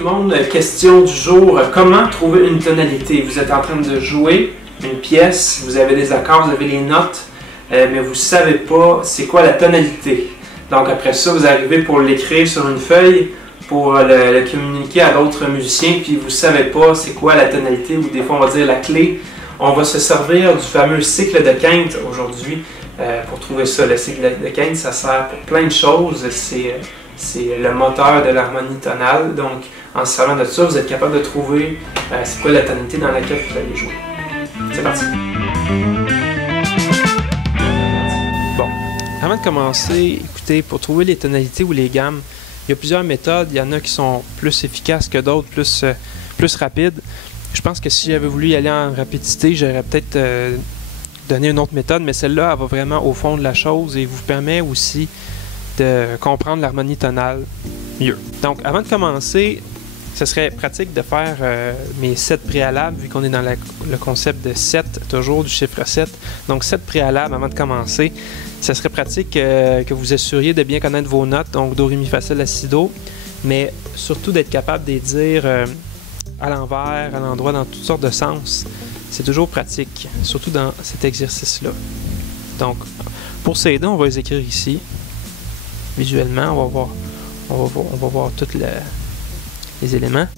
tout le monde, question du jour, comment trouver une tonalité? Vous êtes en train de jouer une pièce, vous avez des accords, vous avez les notes, mais vous ne savez pas c'est quoi la tonalité. Donc après ça, vous arrivez pour l'écrire sur une feuille, pour le communiquer à d'autres musiciens, puis vous ne savez pas c'est quoi la tonalité, ou des fois on va dire la clé. On va se servir du fameux cycle de quinte aujourd'hui pour trouver ça. Le cycle de quinte, ça sert pour plein de choses. C'est le moteur de l'harmonie tonale. Donc, en se servant de ça, vous êtes capable de trouver c'est quoi la tonalité dans laquelle vous allez jouer. C'est parti! Bon, avant de commencer, écoutez, pour trouver les tonalités ou les gammes, il y a plusieurs méthodes. Il y en a qui sont plus efficaces que d'autres, plus rapides. Je pense que si j'avais voulu y aller en rapidité, j'aurais peut-être donné une autre méthode, mais celle-là, elle va vraiment au fond de la chose et vous permet aussi de comprendre l'harmonie tonale mieux. Donc, avant de commencer, ce serait pratique de faire mes 7 préalables, vu qu'on est dans le concept de 7, toujours du chiffre 7. Donc, 7 préalables avant de commencer. Ce serait pratique que vous assuriez de bien connaître vos notes, donc Do, Ré, Mi, Fa, Sol, La, Si, Do, mais surtout d'être capable de les dire à l'envers, à l'endroit, dans toutes sortes de sens. C'est toujours pratique, surtout dans cet exercice-là. Donc, pour s'aider, on va les écrire ici. Visuellement, on va voir tous les éléments.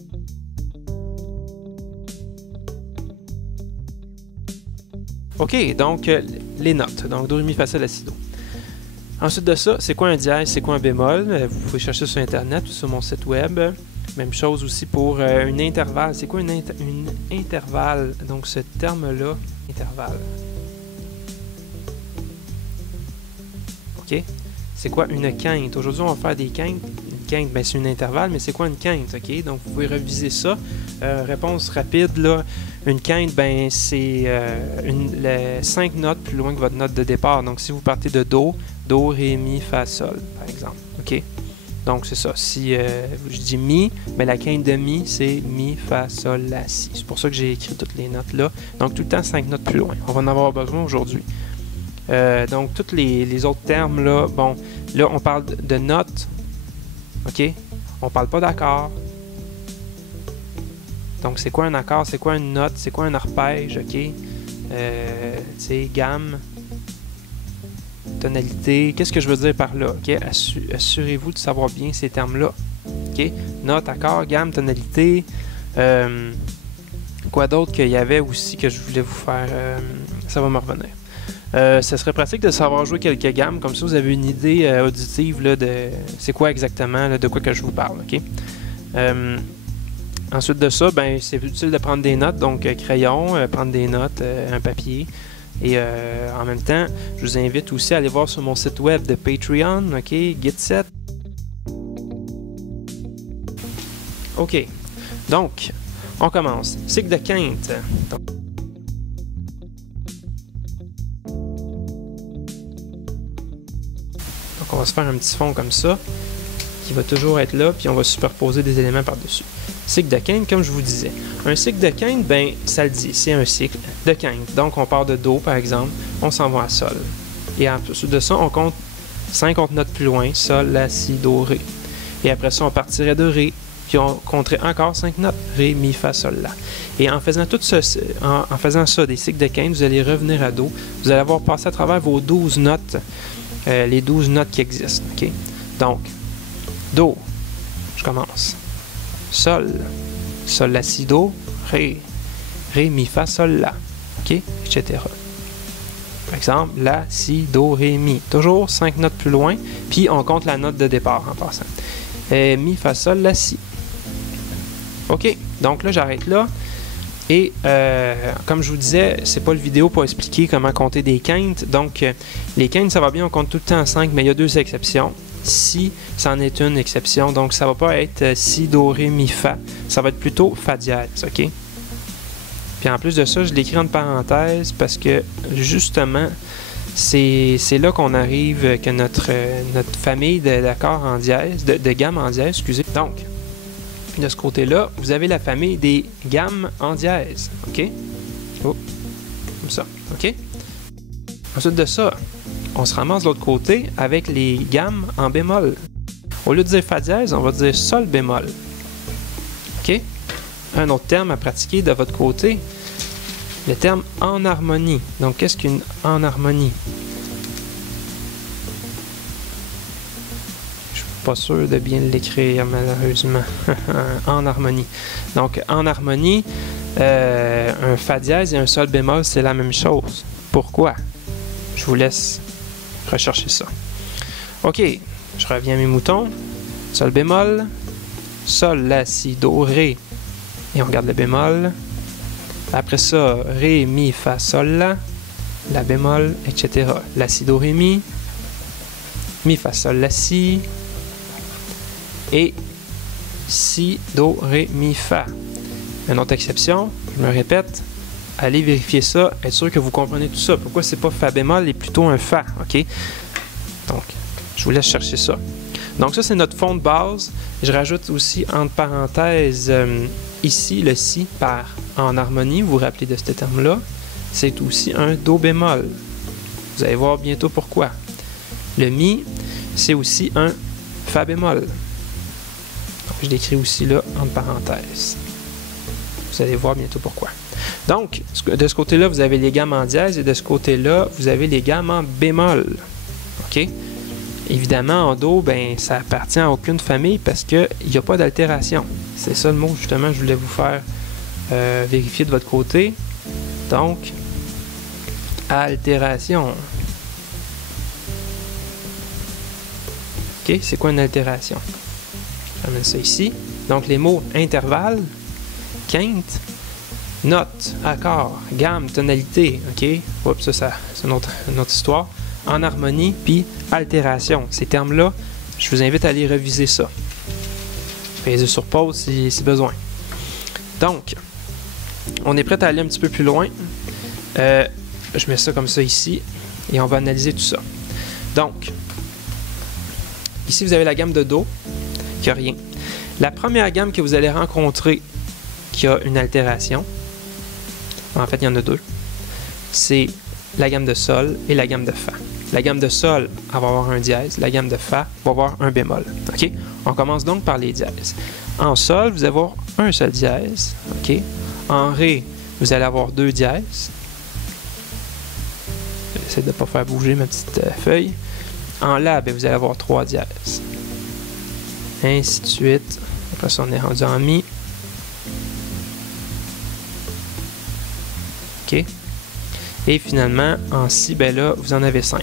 OK, donc les notes. Donc, Do, Ré, Mi, Fa, Sol, La, Si, Do. Ensuite de ça, c'est quoi un dièse, c'est quoi un bémol? Vous pouvez chercher sur Internet ou sur mon site web. Même chose aussi pour une intervalle. C'est quoi une intervalle? Donc ce terme-là, intervalle. OK? C'est quoi une quinte? Aujourd'hui, on va faire des quintes. Une quinte, ben, c'est une intervalle, mais c'est quoi une quinte? OK? Donc vous pouvez reviser ça. Réponse rapide, là. Une quinte, ben, c'est 5 notes plus loin que votre note de départ. Donc si vous partez de Do, Do, Ré, Mi, Fa, Sol, par exemple. OK? Donc, c'est ça. Si je dis Mi, mais la quinte de Mi, c'est Mi, Fa, Sol, La, Si. C'est pour ça que j'ai écrit toutes les notes là. Donc, tout le temps 5 notes plus loin. On va en avoir besoin aujourd'hui. Donc, tous les autres termes là, bon, là, on parle de notes. OK? On parle pas d'accord. Donc, c'est quoi un accord? C'est quoi une note? C'est quoi un arpège? OK? Tu sais, gamme. Tonalité, qu'est-ce que je veux dire par là? Okay? Assurez-vous de savoir bien ces termes-là. Okay? Note, accord, gamme, tonalité. Quoi d'autre qu'il y avait aussi que je voulais vous faire? Ça va me revenir. Ça serait pratique de savoir jouer quelques gammes, comme ça vous avez une idée auditive là, de c'est quoi exactement, là, de quoi que je vous parle. Okay? Ensuite de ça, ben, c'est utile de prendre des notes, donc crayon, prendre des notes, un papier. Et en même temps, je vous invite aussi à aller voir sur mon site web de Patreon, OK, Get7. OK, donc, on commence. Cycle de quinte. Donc, on va se faire un petit fond comme ça, qui va toujours être là, puis on va superposer des éléments par-dessus. Cycle de quinte, comme je vous disais. Un cycle de quinte, ben, ça le dit, c'est un cycle de quinte. Donc, on part de Do, par exemple, on s'en va à Sol. Et ensuite de ça, on compte 50 notes plus loin, Sol, La, Si, Do, Ré. Et après ça, on partirait de Ré, puis on compterait encore 5 notes, Ré, Mi, Fa, Sol, La. Et en faisant tout ça, en faisant ça, des cycles de quinte, vous allez revenir à Do. Vous allez avoir passé à travers vos 12 notes, les 12 notes qui existent. OK? Donc, Do, je commence. Sol, Sol, La, Si, Do, Ré, Ré, Mi, Fa, Sol, La, OK, etc. Par exemple, La, Si, Do, Ré, Mi. Toujours 5 notes plus loin, puis on compte la note de départ en passant. Mi, Fa, Sol, La, Si. OK, donc là, j'arrête là. Et comme je vous disais, c'est pas le vidéo pour expliquer comment compter des quintes. Donc, les quintes, ça va bien, on compte tout le temps 5, mais il y a 2 exceptions. Si, c'en est une exception. Donc, ça va pas être Si, Do, Ré, Mi, Fa. Ça va être plutôt Fa dièse, OK? Puis en plus de ça, je l'écris en parenthèse parce que, justement, c'est là qu'on arrive, que notre famille d'accords en dièse, de gammes en dièse, excusez. Donc, de ce côté-là, vous avez la famille des gammes en dièse, OK? Oh, comme ça, OK? Ensuite de ça, on se ramasse de l'autre côté avec les gammes en bémol. Au lieu de dire Fa dièse, on va dire Sol bémol. OK? Un autre terme à pratiquer de votre côté, le terme en harmonie. Donc, qu'est-ce qu'une en harmonie? Je suis pas sûr de bien l'écrire, malheureusement. En harmonie. Donc, en harmonie, un fa dièse et un sol bémol, c'est la même chose. Pourquoi? Je vous laisse rechercher ça. OK, je reviens à mes moutons. Sol bémol, sol, la, si, do, ré. Et on regarde le bémol. Après ça, ré, mi, fa, sol, la bémol, etc. La, si, do, ré, mi, fa, sol, la, si, et si, do, ré, mi, fa. Une autre exception, je me répète, allez vérifier ça, être sûr que vous comprenez tout ça. Pourquoi c'est pas fa bémol et plutôt un fa, OK? Donc, je vous laisse chercher ça. Donc ça, c'est notre fond de base. Je rajoute aussi, entre parenthèses, ici, le si par en harmonie. Vous vous rappelez de ce terme-là. C'est aussi un do bémol. Vous allez voir bientôt pourquoi. Le mi, c'est aussi un fa bémol. Donc, je l'écris aussi là, entre parenthèses. Vous allez voir bientôt pourquoi. Donc, de ce côté-là, vous avez les gammes en dièse et de ce côté-là, vous avez les gammes en bémol. OK? Évidemment, en do, ben, ça appartient à aucune famille parce qu'il n'y a pas d'altération. C'est ça le mot, justement, je voulais vous faire vérifier de votre côté. Donc, altération. OK? C'est quoi une altération? J'amène ça ici. Donc, les mots intervalle, quinte, note, accord, gamme, tonalité, OK? Oups, ça c'est une autre histoire. En harmonie, puis altération. Ces termes-là, je vous invite à aller reviser ça. Pèsez sur pause si besoin. Donc, on est prêt à aller un petit peu plus loin. Je mets ça comme ça ici, et on va analyser tout ça. Donc, ici, vous avez la gamme de do, qui n'a rien. La première gamme que vous allez rencontrer qui a une altération, en fait, il y en a deux, c'est la gamme de sol et la gamme de fa. La gamme de sol va avoir un dièse, la gamme de fa va avoir un bémol. OK? On commence donc par les dièses. En sol, vous allez avoir un seul dièse. OK? En ré, vous allez avoir deux dièses. J'essaie de ne pas faire bouger ma petite feuille. En la, bien, vous allez avoir trois dièses. Ainsi de suite. Après ça, on est rendu en mi. OK? Et finalement, en si, ben là, vous en avez 5.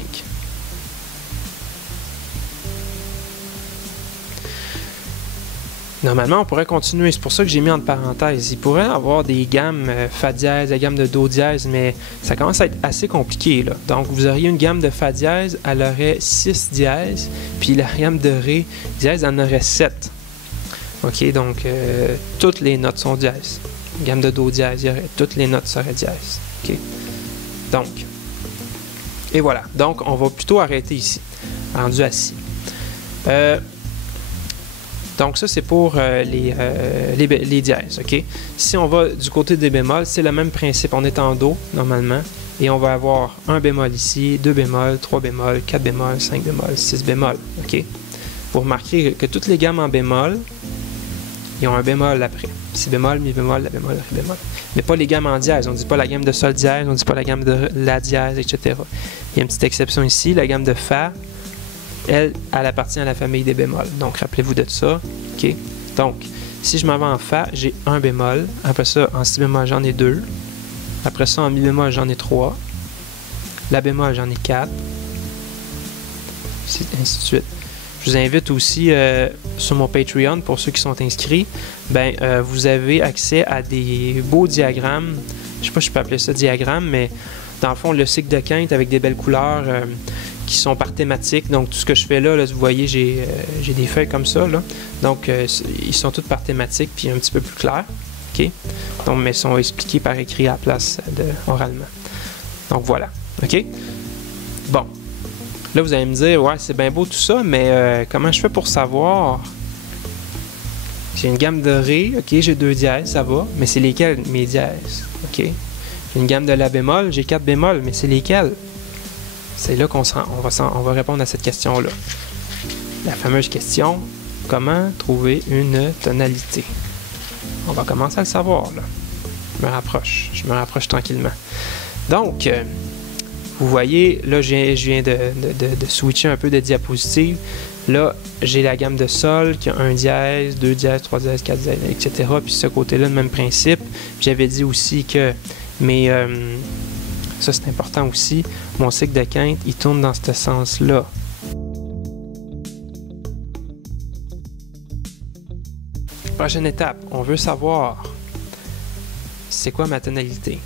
Normalement, on pourrait continuer. C'est pour ça que j'ai mis entre parenthèses. Il pourrait avoir des gammes fa dièse, des gammes de do dièse, mais ça commence à être assez compliqué, là. Donc, vous auriez une gamme de fa dièse, elle aurait 6 dièses, puis la gamme de ré dièse, elle en aurait 7. OK, donc, toutes les notes sont dièses. Gamme de do dièse, toutes les notes seraient dièses. OK. Donc, et voilà. Donc, on va plutôt arrêter ici, rendu à si. Donc, ça, c'est pour les dièses, OK? Si on va du côté des bémols, c'est le même principe. On est en do, normalement, et on va avoir un bémol ici, 2 bémols, 3 bémols, 4 bémols, 5 bémols, 6 bémols, OK? Vous remarquerez que toutes les gammes en bémol, ils ont un bémol après. Si bémol, mi bémol, la bémol, ré bémol. Mais pas les gammes en dièse. On ne dit pas la gamme de sol dièse, on ne dit pas la gamme de la dièse, etc. Il y a une petite exception ici. La gamme de fa, elle appartient à la famille des bémols. Donc, rappelez-vous de ça. OK? Donc, si je m'en vais en fa, j'ai un bémol. Après ça, en si bémol, j'en ai 2. Après ça, en mi bémol, j'en ai 3. La bémol, j'en ai 4. Ainsi de suite. Je vous invite aussi sur mon Patreon, pour ceux qui sont inscrits, vous avez accès à des beaux diagrammes. Je ne sais pas si je peux appeler ça diagramme, mais dans le fond, le cycle de quinte avec des belles couleurs qui sont par thématique. Donc, tout ce que je fais là, vous voyez, j'ai des feuilles comme ça, là. Donc, ils sont toutes par thématique, puis un petit peu plus clairs. OK? Donc, mais ils sont expliqués par écrit à la place oralement. Donc, voilà. OK? Bon. Là, vous allez me dire, ouais, c'est bien beau tout ça, mais comment je fais pour savoir? J'ai une gamme de ré, ok, j'ai 2 dièses, ça va, mais c'est lesquelles mes dièses? Ok. J'ai une gamme de la bémol, j'ai 4 bémols, mais c'est lesquelles? C'est là qu'on va répondre à cette question-là. La fameuse question, comment trouver une tonalité? On va commencer à le savoir, là. Je me rapproche tranquillement. Donc, vous voyez, là, je viens de switcher un peu de diapositive. Là, j'ai la gamme de sol qui a 1 dièse, 2 dièses, 3 dièses, 4 dièses, etc. Puis ce côté-là, le même principe. J'avais dit aussi que ça, c'est important aussi. Mon cycle de quinte, il tourne dans ce sens-là. Prochaine étape, on veut savoir c'est quoi ma tonalité.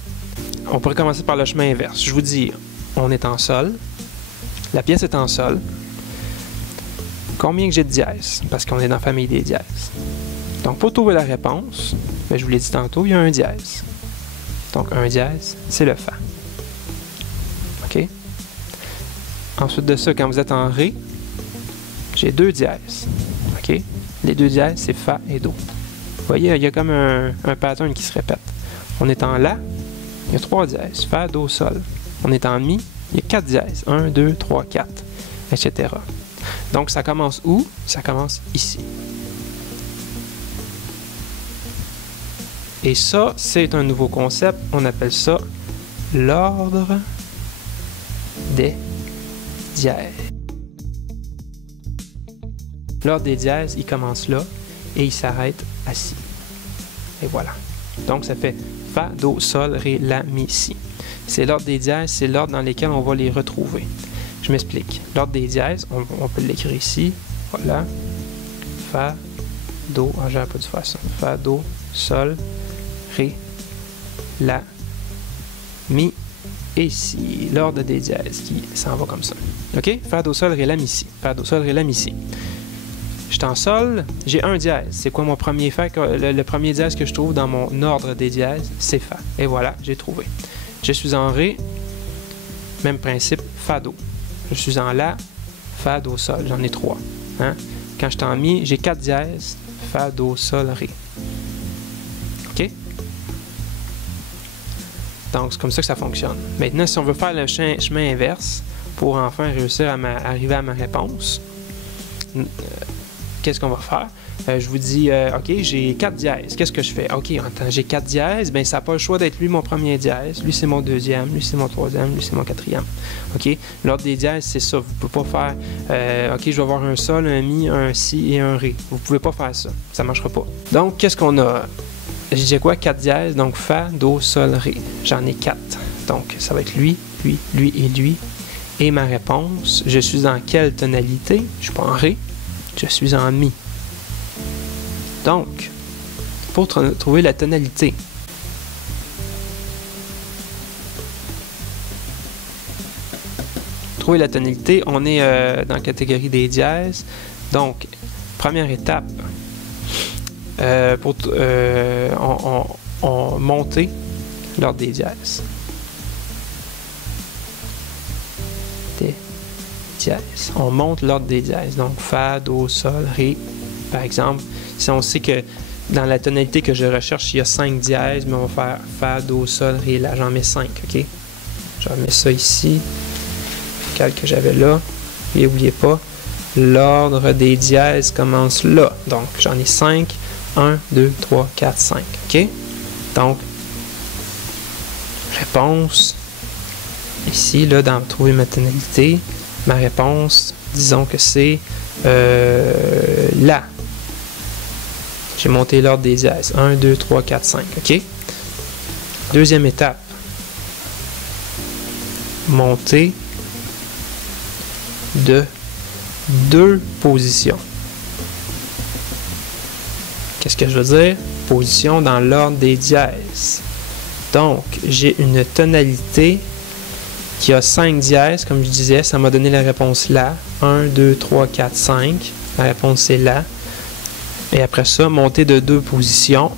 On pourrait commencer par le chemin inverse. Je vous dis, on est en sol. La pièce est en sol. Combien que j'ai de dièses? Parce qu'on est dans la famille des dièses. Donc, pour trouver la réponse, ben, je vous l'ai dit tantôt, il y a un dièse. Donc, un dièse, c'est le Fa. OK? Ensuite de ça, quand vous êtes en Ré, j'ai 2 dièses. OK? Les 2 dièses, c'est Fa et Do. Vous voyez, il y a comme un pattern qui se répète. On est en La, il y a 3 dièses. Fa, Do, Sol. On est en Mi, il y a 4 dièses. 1, 2, 3, 4, etc. Donc, ça commence où? Ça commence ici. Et ça, c'est un nouveau concept. On appelle ça l'ordre des dièses. L'ordre des dièses, il commence là et il s'arrête à Si. Et voilà. Donc, ça fait Fa, Do, Sol, Ré, La, Mi, Si. C'est l'ordre des dièses, c'est l'ordre dans lequel on va les retrouver. Je m'explique. L'ordre des dièses, on peut l'écrire ici. Voilà. Fa, Do, j'aurais pas dû faire ça. Fa, Do, Sol, Ré, La, Mi et Si. L'ordre des dièses qui s'en va comme ça. OK? Fa, Do, Sol, Ré, La, Mi, Si. Fa, Do, Sol, Ré, La, Mi, Si. Je suis en Sol, j'ai un dièse. C'est quoi mon premier Fa? Le premier dièse que je trouve dans mon ordre des dièses, c'est Fa. Et voilà, j'ai trouvé. Je suis en Ré, même principe, Fa, Do. Je suis en La, Fa, Do, Sol. J'en ai 3. Hein? Quand je suis en Mi, j'ai 4 dièses, Fa, Do, Sol, Ré. OK? Donc, c'est comme ça que ça fonctionne. Maintenant, si on veut faire le chemin inverse pour enfin réussir à arriver à ma réponse, qu'est-ce qu'on va faire? Je vous dis, OK, j'ai 4 dièses. Qu'est-ce que je fais? OK, attends, j'ai 4 dièses. Bien, ça n'a pas le choix d'être lui mon premier dièse. Lui, c'est mon deuxième. Lui, c'est mon troisième. Lui, c'est mon quatrième. OK? L'ordre des dièses, c'est ça. Vous ne pouvez pas faire, OK, je vais avoir un Sol, un Mi, un Si et un Ré. Vous ne pouvez pas faire ça. Ça ne marchera pas. Donc, qu'est-ce qu'on a? J'ai quoi? 4 dièses. Donc, Fa, Do, Sol, Ré. J'en ai 4. Donc, ça va être lui, lui, lui et lui. Et ma réponse, je suis dans quelle tonalité? Je ne suis pas en Ré. Je suis en Mi. Donc, pour trouver la tonalité, on est dans la catégorie des dièses. Donc, première étape, on monter l'ordre des dièses. Des dièses. On monte l'ordre des dièses. Donc, Fa, Do, Sol, Ré, par exemple. Si on sait que dans la tonalité que je recherche, il y a 5 dièses, mais on va faire Fa, Do, Sol, Ré, La. J'en mets 5, OK? Je remets ça ici. Le que j'avais là. Et n'oubliez pas, l'ordre des dièses commence là. Donc, j'en ai 5. 1, 2, 3, 4, 5. OK? Donc, réponse. Ici, là, dans trouver ma tonalité, ma réponse, disons que c'est La. J'ai monté l'ordre des dièses. 1, 2, 3, 4, 5. OK? Deuxième étape. Monter de 2 positions. Qu'est-ce que je veux dire? Position dans l'ordre des dièses. Donc, j'ai une tonalité qui a 5 dièses, comme je disais. Ça m'a donné la réponse La. 1, 2, 3, 4, 5. La réponse, c'est La. Et après ça, monter de 2 positions.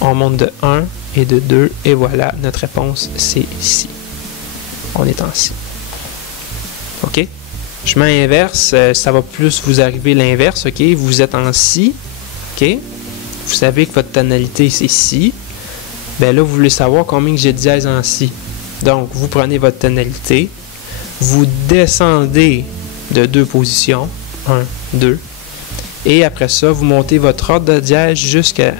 On monte de 1 et de 2. Et voilà, notre réponse, c'est Si. On est en Si. OK? Chemin inverse, ça va plus vous arriver l'inverse. OK? Vous êtes en Si. OK? Vous savez que votre tonalité, c'est Si. Bien là, vous voulez savoir combien j'ai de dièses en Si. Donc, vous prenez votre tonalité. Vous descendez de 2 positions. 1, 2. Et après ça, vous montez votre ordre de dièse jusqu'à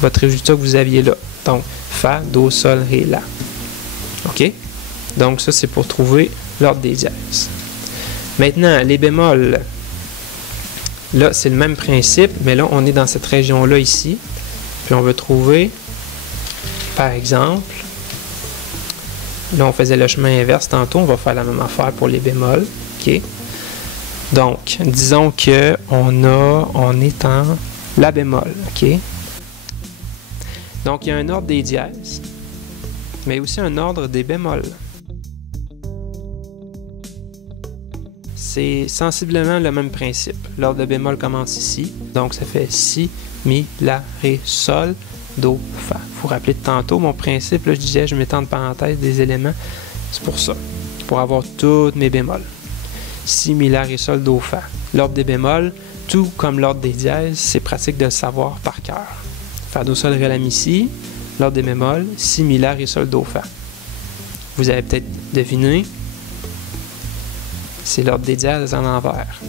votre résultat que vous aviez là. Donc, Fa, Do, Sol, Ré, La. OK? Donc, ça, c'est pour trouver l'ordre des dièses. Maintenant, les bémols. Là, c'est le même principe, mais là, on est dans cette région-là ici. Puis, on veut trouver, par exemple, là, on faisait le chemin inverse tantôt. On va faire la même affaire pour les bémols. OK? Donc, disons que on est en La bémol. OK? Donc, il y a un ordre des dièses, mais aussi un ordre des bémols. C'est sensiblement le même principe. L'ordre de bémol commence ici. Donc, ça fait Si, Mi, La, Ré, Sol, Do, Fa. Il faut rappeler de tantôt, mon principe, là, je disais, je mettais en parenthèse des éléments. C'est pour ça. Pour avoir tous mes bémols. Si, Mi, La, Ré, Sol, Do, Fa. L'ordre des bémols, tout comme l'ordre des dièses, c'est pratique de le savoir par cœur. Fa, Do, Sol, Ré, La, Mi, Si. L'ordre des bémols, Si, Mi, La, Ré, Sol, Do, Fa. Vous avez peut-être deviné. C'est l'ordre des dièses en l'envers.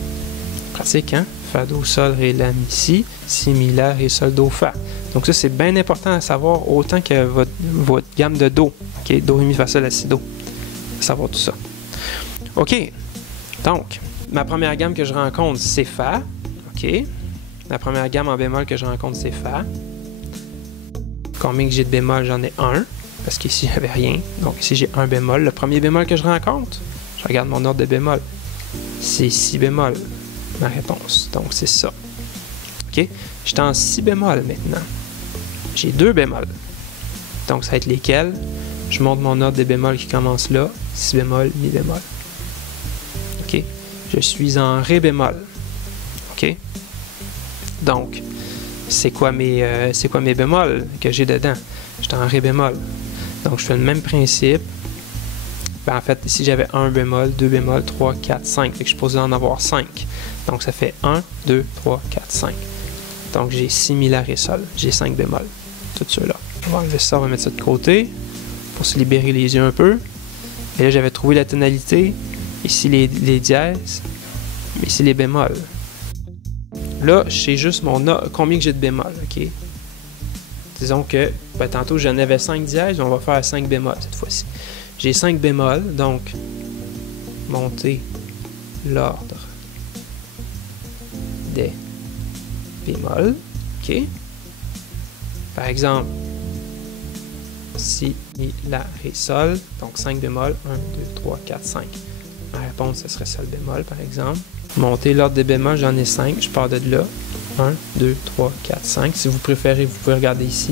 Pratique, hein? Fa, Do, Sol, Ré, La, Mi, Si, Mi, La, Ré, Sol, Do, Fa. Donc ça, c'est bien important à savoir autant que votre gamme de Do. OK? Do, Ré, Mi, Fa, Sol, La, Si, Do. Savoir tout ça. OK. Donc, ma première gamme que je rencontre, c'est Fa. OK. La première gamme en bémol que je rencontre, c'est Fa. Combien que j'ai de bémol? J'en ai un. Parce qu'ici, j'avais rien. Donc ici, j'ai un bémol. Le premier bémol que je rencontre, je regarde mon ordre de bémol. C'est Si bémol, ma réponse. Donc, c'est ça. OK? Je suis en Si bémol maintenant. J'ai deux bémols. Donc, ça va être lesquels? Je montre mon ordre de bémol qui commence là. Si bémol, Mi bémol. OK? Je suis en Ré bémol. OK? Donc, c'est quoi mes bémols que j'ai dedans? Je suis en Ré bémol. Donc, je fais le même principe. Ben, en fait, ici, j'avais 1 bémol, 2 bémol, 3, 4, 5. Fait que je suis supposé en avoir 5. Donc, ça fait 1, 2, 3, 4, 5. Donc, j'ai Si, Mi, La, Ré, Sol. J'ai 5 bémols. Tout ceux-là. On va enlever ça, on va mettre ça de côté pour se libérer les yeux un peu. Et là, j'avais trouvé la tonalité. Ici, les dièses. Ici, les bémols. Là, je sais juste combien que j'ai de bémols. OK? Disons que, tantôt, j'en avais 5 dièses. On va faire 5 bémols cette fois-ci. J'ai 5 bémols, donc monter l'ordre des bémols. OK? Par exemple, Si, Mi, La, Ré, Sol. Donc 5 bémols. 1, 2, 3, 4, 5. Ma réponse, ce serait Sol bémol, par exemple. Monter l'ordre des bémols, j'en ai 5. Je pars de là. 1, 2, 3, 4, 5. Si vous préférez, vous pouvez regarder ici.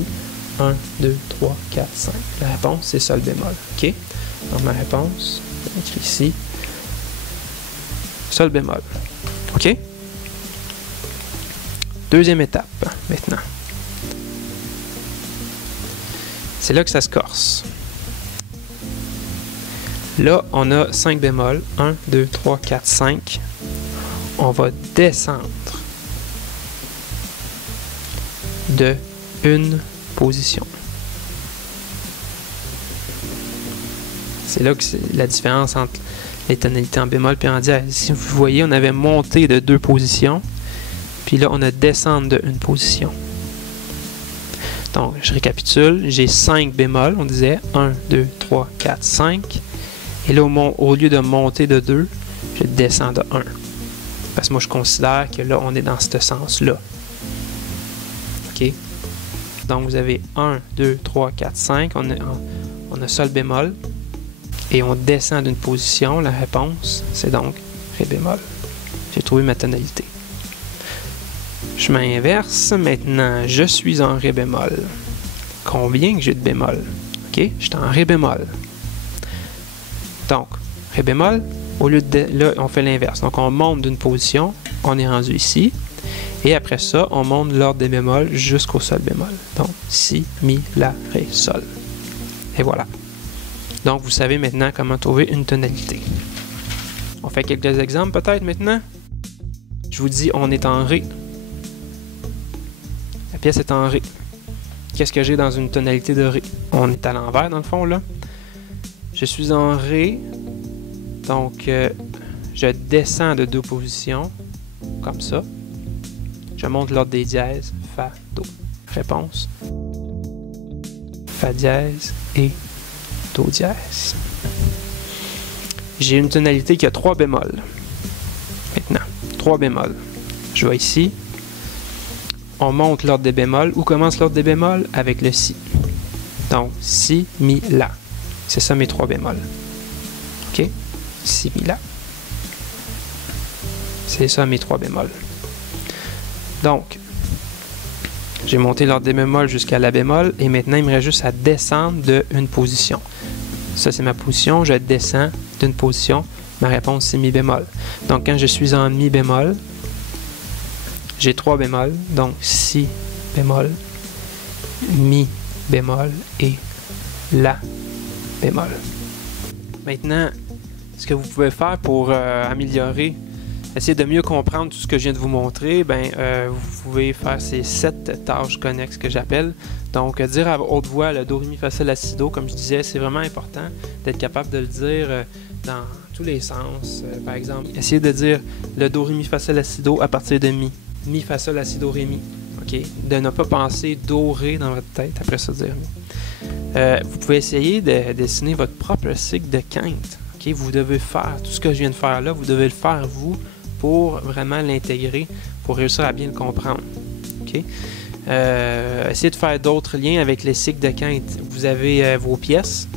1, 2, 3, 4, 5. La réponse, c'est Sol bémol. OK? Donc, ma réponse, écrit ici, Sol bémol. OK? Deuxième étape, maintenant. C'est là que ça se corse. Là, on a 5 bémols. 1, 2, 3, 4, 5. On va descendre de une position. C'est là que c'est la différence entre les tonalités en bémol et en dièse. Si vous voyez, on avait monté de 2 positions, puis là, on a descendu de 1 position. Donc, je récapitule. J'ai 5 bémols, on disait 1, 2, 3, 4, 5. Et là, au lieu de monter de 2, je descends de 1. Parce que moi, je considère que là, on est dans ce sens-là. OK? Donc, vous avez 1, 2, 3, 4, 5. On a Sol bémol. Et on descend d'une position. La réponse, c'est donc Ré bémol. J'ai trouvé ma tonalité. Chemin inverse. Maintenant, je suis en Ré bémol. Combien que j'ai de bémol? OK? Je suis en Ré bémol. Donc, Ré bémol, au lieu de... Là, on fait l'inverse. Donc, on monte d'une position. On est rendu ici. Et après ça, on monte l'ordre des bémols jusqu'au Sol bémol. Donc, Si, Mi, La, Ré, Sol. Et voilà. Donc, vous savez maintenant comment trouver une tonalité. On fait quelques exemples peut-être maintenant. Je vous dis, on est en Ré. La pièce est en Ré. Qu'est-ce que j'ai dans une tonalité de Ré? On est à l'envers dans le fond là. Je suis en Ré. Donc, je descends de 2 positions. Comme ça. Je monte l'ordre des dièses. Fa, Do. Réponse. Fa dièse et Do dièse. J'ai une tonalité qui a 3 bémols. Maintenant, 3 bémols. Je vais ici. On monte l'ordre des bémols. Où commence l'ordre des bémols? Avec le Si. Donc, Si, Mi, La. C'est ça mes 3 bémols. OK? Si, Mi, La. C'est ça mes 3 bémols. Donc, j'ai monté l'ordre des bémols jusqu'à La bémol et maintenant il me reste juste à descendre d'une position. Ça c'est ma position, je descends d'une position, ma réponse c'est Mi bémol. Donc quand je suis en Mi bémol, j'ai 3 bémols, donc Si bémol, Mi bémol et La bémol. Maintenant, ce que vous pouvez faire pour améliorer, essayer de mieux comprendre tout ce que je viens de vous montrer, vous pouvez faire ces 7 tâches connexes que j'appelle. Donc, dire à haute voix le Do, Ré, Mi, Fa, Sol, La, Si, Do, comme je disais, c'est vraiment important d'être capable de le dire dans tous les sens. Par exemple, essayez de dire le Do, Ré, Mi, Fa, Sol, La, Si, Do à partir de Mi. Mi, Fa, Sol, La, Si, Do, Ré, Mi. OK? De ne pas penser Do, Ré dans votre tête, après ça dire Mi. Vous pouvez essayer de dessiner votre propre cycle de quinte. OK? Vous devez faire tout ce que je viens de faire là, vous devez le faire vous pour vraiment l'intégrer, pour réussir à bien le comprendre. OK? Essayez de faire d'autres liens avec les cycles de quinte. Vous avez vos pièces,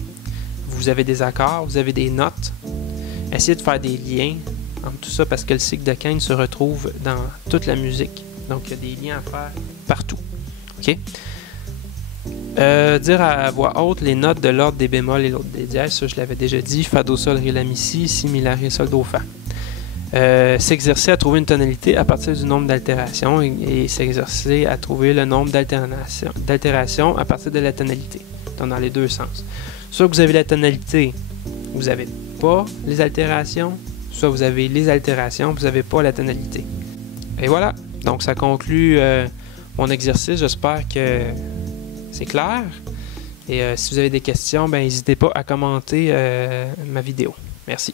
vous avez des accords, vous avez des notes. Essayez de faire des liens entre tout ça parce que le cycle de quinte se retrouve dans toute la musique. Donc, il y a des liens à faire partout. OK? Dire à voix haute les notes de l'ordre des bémols et l'ordre des dièses, ça je l'avais déjà dit. Fa, Do, Sol, Ré, La, Mi, Si, Mi, La, Ré, Sol, Do, Fa. S'exercer à trouver une tonalité à partir du nombre d'altérations et s'exercer à trouver le nombre d'altérations à partir de la tonalité. Donc dans les deux sens. Soit vous avez la tonalité, vous n'avez pas les altérations, soit vous avez les altérations, vous n'avez pas la tonalité. Et voilà, donc ça conclut mon exercice. J'espère que c'est clair. Et si vous avez des questions, n'hésitez pas à commenter ma vidéo. Merci.